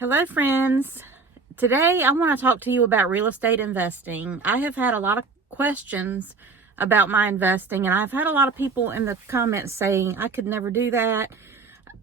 Hello friends. Today I want to talk to you about real estate investing. I have had a lot of questions about my investing, and I've had a lot of people in the comments saying I could never do that.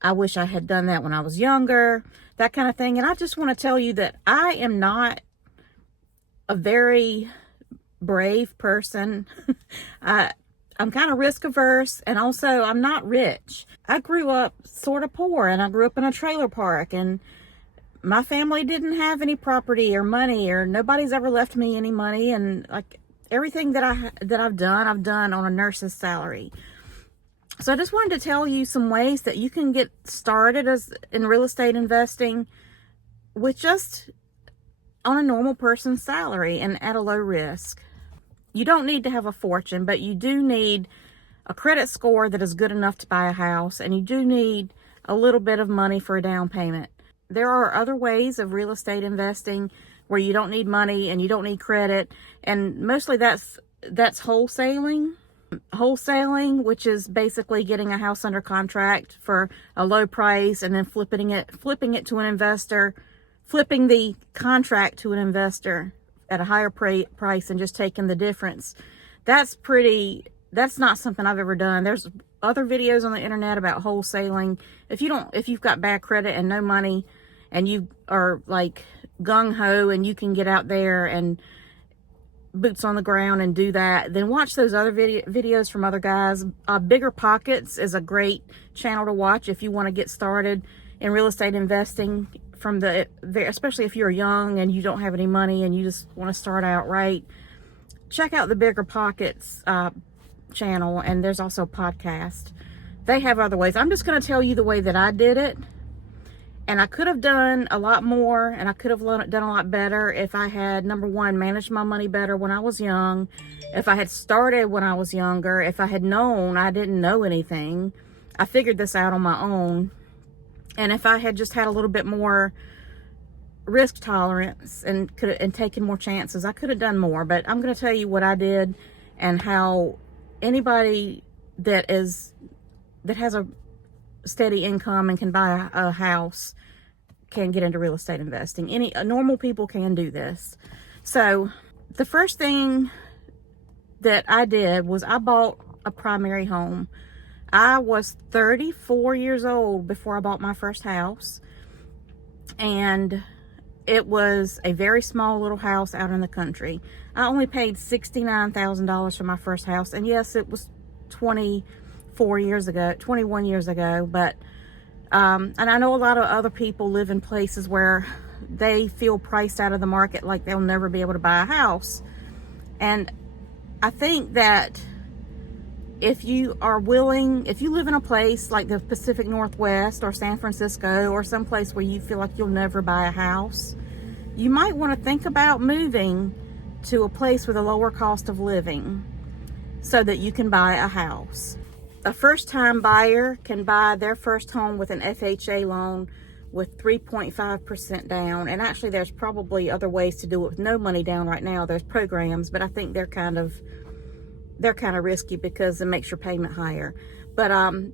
I wish I had done that when I was younger, that kind of thing. And I just want to tell you that I am not a very brave person. I'm kind of risk averse, and also I'm not rich. I grew up sort of poor, and I grew up in a trailer park, and my family didn't have any property or money, or nobody's ever left me any money. And like everything that I've done on a nurse's salary. So I just wanted to tell you some ways that you can get started in real estate investing with just on a normal person's salary and at a low risk. You don't need to have a fortune, but you do need a credit score that is good enough to buy a house, and you do need a little bit of money for a down payment. There are other ways of real estate investing where you don't need money and you don't need credit, and mostly that's wholesaling. Wholesaling, which is basically getting a house under contract for a low price and then flipping it to an investor, flipping the contract to an investor at a higher price and just taking the difference. That's not something I've ever done. There's other videos on the internet about wholesaling. If you've got bad credit and no money, and you are like gung-ho and you can get out there and boots on the ground and do that, then watch those other videos from other guys. Bigger Pockets is a great channel to watch if you want to get started in real estate investing especially if you're young and you don't have any money and you just want to start out right. Check out the Bigger Pockets channel, and there's also a podcast. They have other ways. I'm just going to tell you the way that I did it. And I could have done a lot more, and I could have done a lot better if I had, number one, managed my money better when I was young, if I had started when I was younger, if I had known I didn't know anything. I figured this out on my own. And if I had just had a little bit more risk tolerance and taken more chances, I could have done more. But I'm going to tell you what I did and how anybody that has a steady income and can buy a house can get into real estate investing. Normal people can do this. So the first thing that I did was I bought a primary home. I was 34 years old before I bought my first house, and it was a very small little house out in the country. I only paid $69,000 for my first house, and yes, it was 21 years ago, but and I know a lot of other people live in places where they feel priced out of the market, like they'll never be able to buy a house. And I think that if you live in a place like the Pacific Northwest or San Francisco or someplace where you feel like you'll never buy a house, you might want to think about moving to a place with a lower cost of living so that you can buy a house. A first-time buyer can buy their first home with an FHA loan with 3.5% down. And actually, there's probably other ways to do it with no money down right now. There's programs, but I think they're kind of risky because it makes your payment higher. But a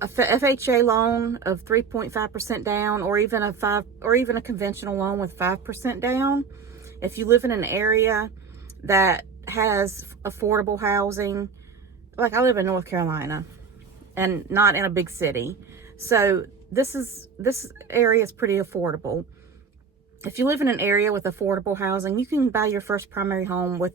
FHA loan of 3.5% down, or even a conventional loan with 5% down, if you live in an area that has affordable housing. Like I live in North Carolina and not in a big city. So this area is pretty affordable. If you live in an area with affordable housing, you can buy your first primary home with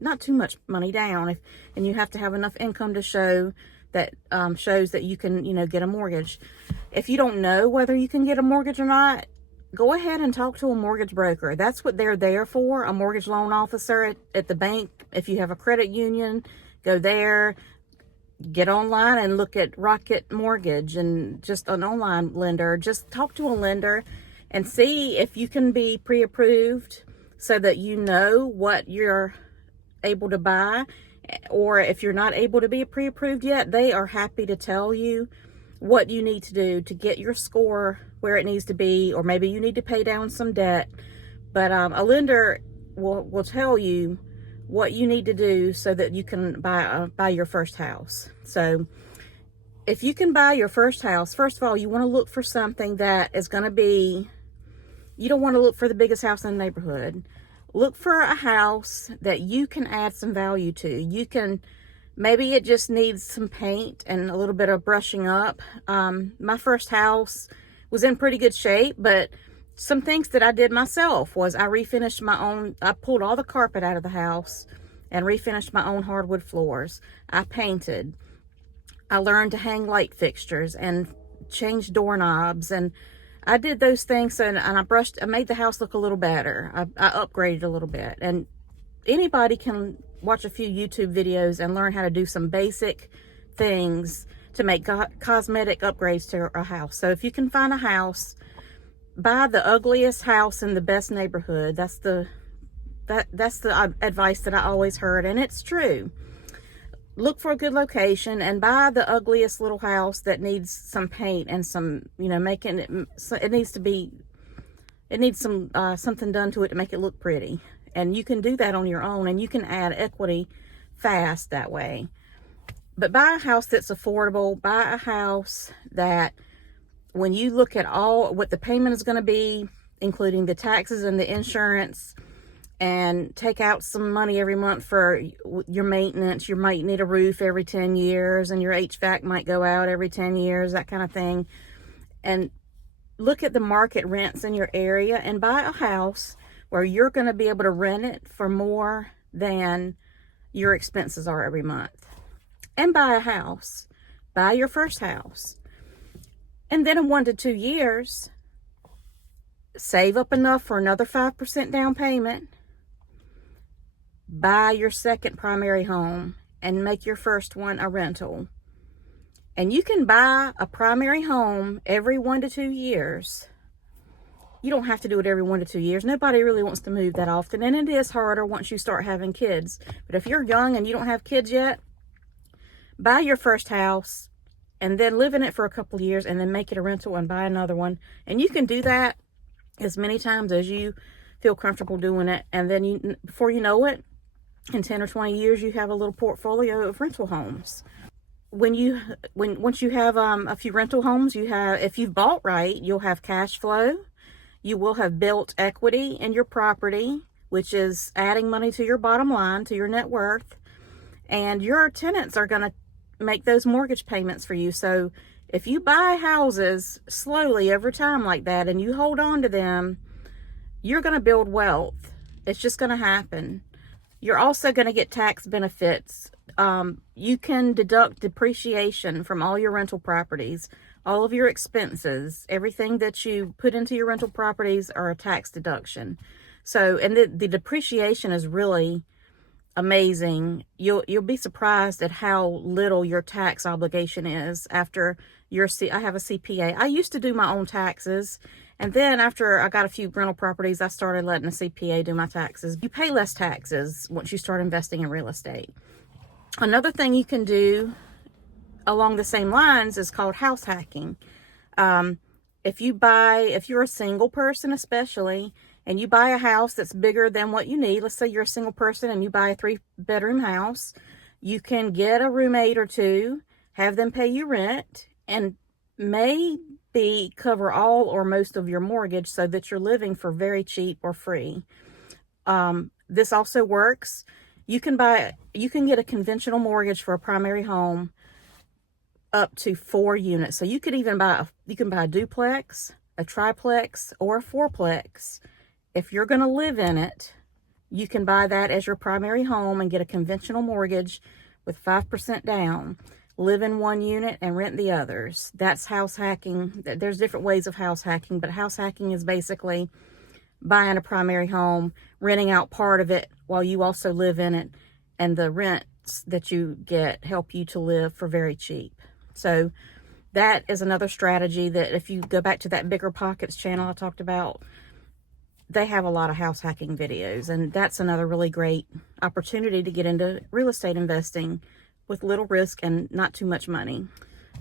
not too much money down, and you have to have enough income to show that shows that you can, get a mortgage. If you don't know whether you can get a mortgage or not, go ahead and talk to a mortgage broker. That's what they're there for, a mortgage loan officer at the bank. If you have a credit union, go there, get online and look at Rocket Mortgage and just an online lender. Just talk to a lender and see if you can be pre-approved so that you know what you're able to buy. Or if you're not able to be pre-approved yet, they are happy to tell you what you need to do to get your score where it needs to be, or maybe you need to pay down some debt. But a lender will tell you what you need to do so that you can buy your first house. So if you can buy your first house, first of all, you want to look for something that is going to be, you don't want to look for the biggest house in the neighborhood. Look for a house that you can add some value to. You can, maybe it just needs some paint and a little bit of brushing up. My first house was in pretty good shape, but some things that I did myself was I refinished my own, I pulled all the carpet out of the house and refinished my own hardwood floors. I painted. I learned to hang light fixtures and change doorknobs, and I did those things, and I made the house look a little better. I upgraded a little bit, and anybody can watch a few YouTube videos and learn how to do some basic things to make cosmetic upgrades to a house. So if you can find a house, buy the ugliest house in the best neighborhood. That's the advice that I always heard, and it's true. Look for a good location and buy the ugliest little house that needs some paint and some, making it, it needs some something done to it to make it look pretty. And you can do that on your own, and you can add equity fast that way. But buy a house that's affordable. Buy a house that, when you look at all what the payment is going to be, including the taxes and the insurance, and take out some money every month for your maintenance. You might need a roof every 10 years, and your HVAC might go out every 10 years, that kind of thing. And look at the market rents in your area and buy a house where you're going to be able to rent it for more than your expenses are every month. And buy a house. Buy your first house. And then in 1 to 2 years, save up enough for another 5% down payment. Buy your second primary home and make your first one a rental. And you can buy a primary home every 1 to 2 years. You don't have to do it every 1 to 2 years. Nobody really wants to move that often, and it is harder once you start having kids. But if you're young and you don't have kids yet, buy your first house and then live in it for a couple of years, and then make it a rental and buy another one. And you can do that as many times as you feel comfortable doing it. And then before you know it, in 10 or 20 years, you have a little portfolio of rental homes. Once you have a few rental homes, if you've bought right, you'll have cash flow. You will have built equity in your property, which is adding money to your bottom line, to your net worth. And your tenants are going to make those mortgage payments for you. So if you buy houses slowly over time like that, and you hold on to them, you're going to build wealth. It's just going to happen. You're also going to get tax benefits. You can deduct depreciation from all your rental properties, all of your expenses, everything that you put into your rental properties are a tax deduction. So, and the depreciation is really amazing. You'll be surprised at how little your tax obligation is after I have a CPA. I used to do my own taxes, and then after I got a few rental properties, I started letting a CPA do my taxes. You pay less taxes once you start investing in real estate. Another thing you can do along the same lines is called house hacking. If you're a single person especially, and you buy a house that's bigger than what you need, let's say you're a single person and you buy a 3-bedroom house, you can get a roommate or two, have them pay you rent, and maybe cover all or most of your mortgage so that you're living for very cheap or free. This also works. You can get a conventional mortgage for a primary home up to 4 units. So you could even buy a duplex, a triplex, or a fourplex. If you're going to live in it, you can buy that as your primary home and get a conventional mortgage with 5% down. Live in one unit and rent the others. That's house hacking. There's different ways of house hacking, but house hacking is basically buying a primary home, renting out part of it while you also live in it, and the rents that you get help you to live for very cheap. So that is another strategy that, if you go back to that Bigger Pockets channel I talked about, they have a lot of house hacking videos, and that's another really great opportunity to get into real estate investing with little risk and not too much money.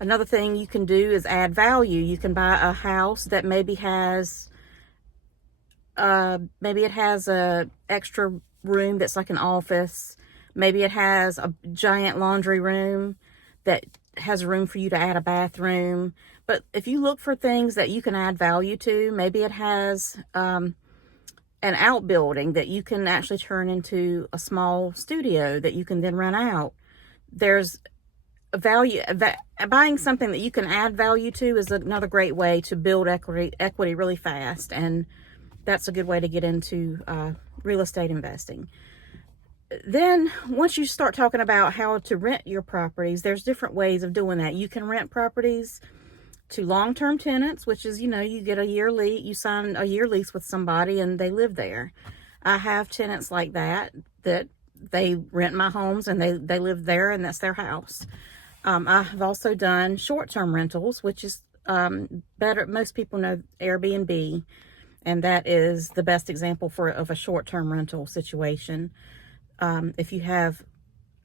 Another thing you can do is add value. You can buy a house that maybe it has a extra room that's like an office. Maybe it has a giant laundry room that has room for you to add a bathroom. But if you look for things that you can add value to, maybe it has an outbuilding that you can actually turn into a small studio that you can then rent out. There's a value that buying something that you can add value to is another great way to build equity really fast, and that's a good way to get into real estate investing. Then once you start talking about how to rent your properties, there's different ways of doing that. You can rent properties to long-term tenants, which is, you get a year lease, you sign a year lease with somebody and they live there. I have tenants like that they rent my homes and they live there and that's their house. I've also done short-term rentals, which is better. Most people know Airbnb, and that is the best example of a short-term rental situation. If you have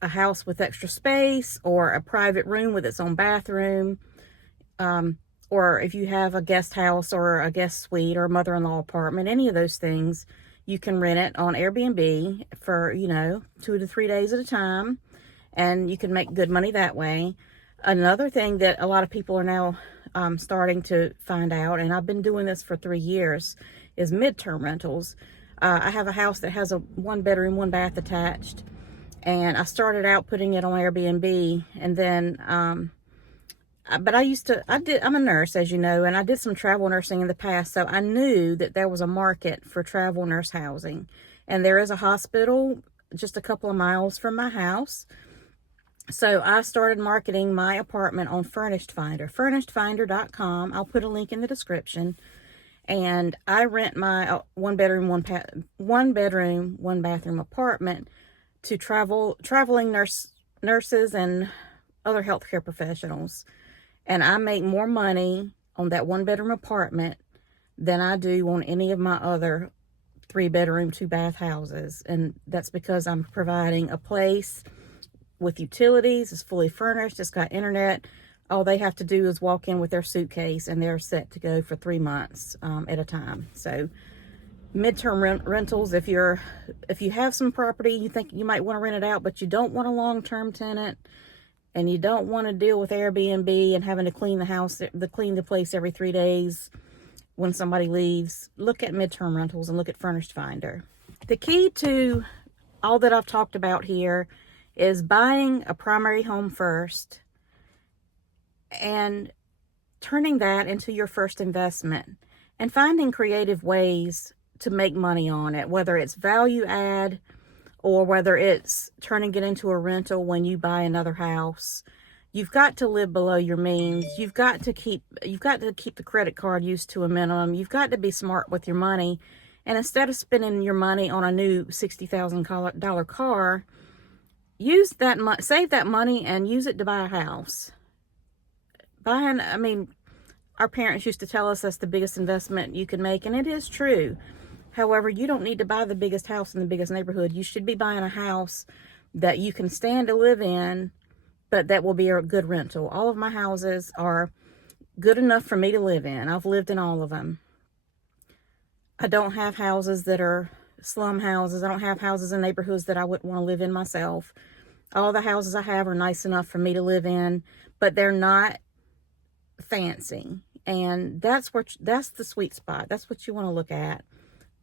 a house with extra space or a private room with its own bathroom, or if you have a guest house or a guest suite or a mother-in-law apartment, any of those things, you can rent it on Airbnb for, 2 to 3 days at a time, and you can make good money that way. Another thing that a lot of people are now starting to find out, and I've been doing this for 3 years, is midterm rentals. I have a house that has a 1-bedroom, 1-bath attached, and I started out putting it on Airbnb, and then but I'm a nurse, as you know, and I did some travel nursing in the past, so I knew that there was a market for travel nurse housing. And there is a hospital just a couple of miles from my house. So I started marketing my apartment on Furnished Finder, furnishedfinder.com. I'll put a link in the description. And I rent my 1-bedroom, 1-bathroom apartment to traveling nurses and other healthcare professionals. And I make more money on that 1-bedroom apartment than I do on any of my other 3-bedroom, 2-bath houses. And that's because I'm providing a place with utilities. It's fully furnished. It's got internet. All they have to do is walk in with their suitcase and they're set to go for 3 months at a time. So midterm rentals, if you have some property, you think you might want to rent it out, but you don't want a long-term tenant, and you don't want to deal with Airbnb and having to clean the place every 3 days when somebody leaves, look at midterm rentals and look at Furnished Finder. The key to all that I've talked about here is buying a primary home first and turning that into your first investment and finding creative ways to make money on it, whether it's value add or whether it's turning it into a rental when you buy another house. You've got to live below your means. You've got to keep the credit card use to a minimum. You've got to be smart with your money. And instead of spending your money on a new $60,000 car, save that money and use it to buy a house. Our parents used to tell us that's the biggest investment you can make, and it is true. However, you don't need to buy the biggest house in the biggest neighborhood. You should be buying a house that you can stand to live in, but that will be a good rental. All of my houses are good enough for me to live in. I've lived in all of them. I don't have houses that are slum houses. I don't have houses in neighborhoods that I wouldn't want to live in myself. All the houses I have are nice enough for me to live in, but they're not fancy. And that's the sweet spot. That's what you want to look at.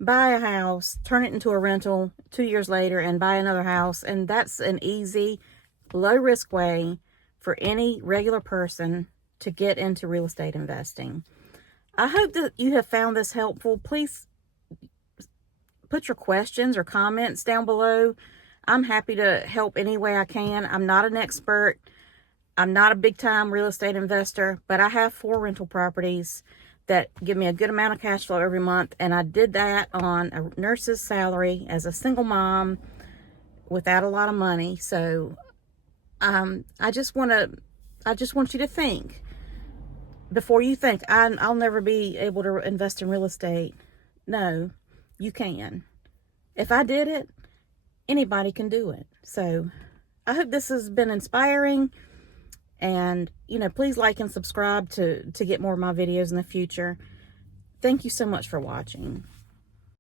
Buy a house, turn it into a rental 2 years later, and buy another house. And that's an easy, low-risk way for any regular person to get into real estate investing. I hope that you have found this helpful. Please put your questions or comments down below. I'm happy to help any way I can. I'm not an expert. I'm not a big-time real estate investor, but I have 4 rental properties that give me a good amount of cash flow every month, and I did that on a nurse's salary as a single mom without a lot of money. So I just want you to think before you think I'll never be able to invest in real estate. No, you can. If I did it, anybody can do it. So I hope this has been inspiring. And, please like and subscribe to get more of my videos in the future. Thank you so much for watching.